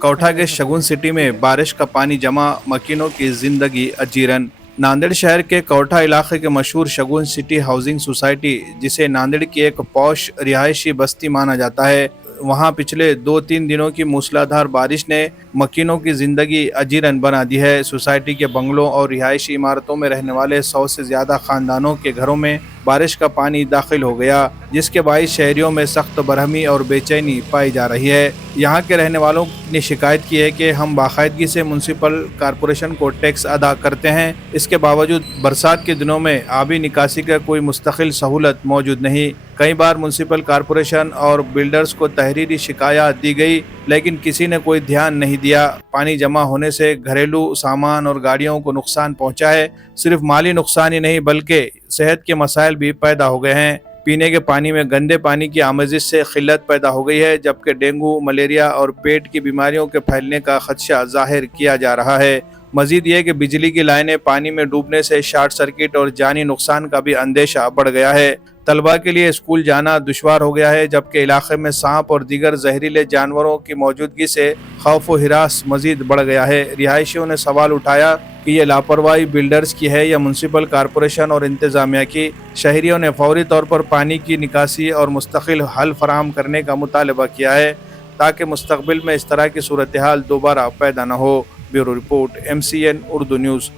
कोटा के शगुन सिटी में बारिश का पानी जमा, मकीनों की जिंदगी अजीरन। नांदेड़ शहर के कोटा इलाके के मशहूर शगुन सिटी हाउसिंग सोसाइटी, जिसे नांदेड़ की एक पौश रिहायशी बस्ती माना जाता है, वहां पिछले 2-3 दिनों की मूसलाधार बारिश ने मकीनों की जिंदगी अजीरन बना दी है। सोसाइटी के बंगलों और रिहायशी इमारतों में रहने वाले 100 से ज्यादा खानदानों के घरों में बारिश का पानी दाखिल हो गया, जिसके बाइस शहरियों में सख्त बरहमी और बेचैनी पाई जा रही है। यहाँ के रहने वालों ने शिकायत की है कि हम बाकायदगी से म्यूनसिपल कॉरपोरेशन को टैक्स अदा करते हैं, इसके बावजूद बरसात के दिनों में आबी निकासी का कोई मुस्तकिल सहूलत मौजूद नहीं। कई बार म्यूनसिपल कॉरपोरेशन और बिल्डर्स को तहरीरी शिकायत दी गई, लेकिन किसी ने कोई ध्यान नहीं दिया। पानी जमा होने से घरेलू सामान और गाड़ियों को नुकसान पहुंचा है। सिर्फ माली नुकसान ही नहीं बल्कि सेहत के मसाइल भी पैदा हो गए हैं। पीने के पानी में गंदे पानी की आमेजिश से किल्लत पैदा हो गई है, जबकि डेंगू, मलेरिया और पेट की बीमारियों के फैलने का खदशा जाहिर किया जा रहा है। मजीद ये कि बिजली की लाइनें पानी में डूबने से शॉर्ट सर्किट और जानी नुकसान का भी अंदेशा बढ़ गया है। तलबा के लिए स्कूल जाना दुश्वार हो गया है, जबकि इलाके में सांप और दीगर जहरीले जानवरों की मौजूदगी से खौफ व हिरास मजीद बढ़ गया है। रिहायशियों ने सवाल उठाया कि ये लापरवाही बिल्डर्स की है या म्यूनसिपल कॉरपोरेशन और इंतजामिया की। शहरियों ने फौरी तौर पर पानी की निकासी और मुस्तकिल हल फराहम करने का मुतालबा किया है, ताकि मुस्तकबिल में इस तरह की सूरत हाल दोबारा पैदा न हो। Bureau report, MCN Urdu news.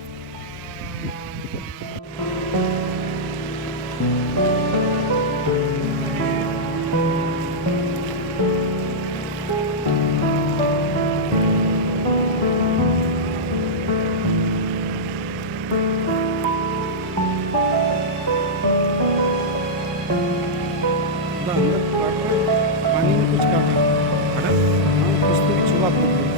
अंदर काट रहा है, पानी में कुछ काटा है। हाँ, कुछ तो भी छुपा कर दिया।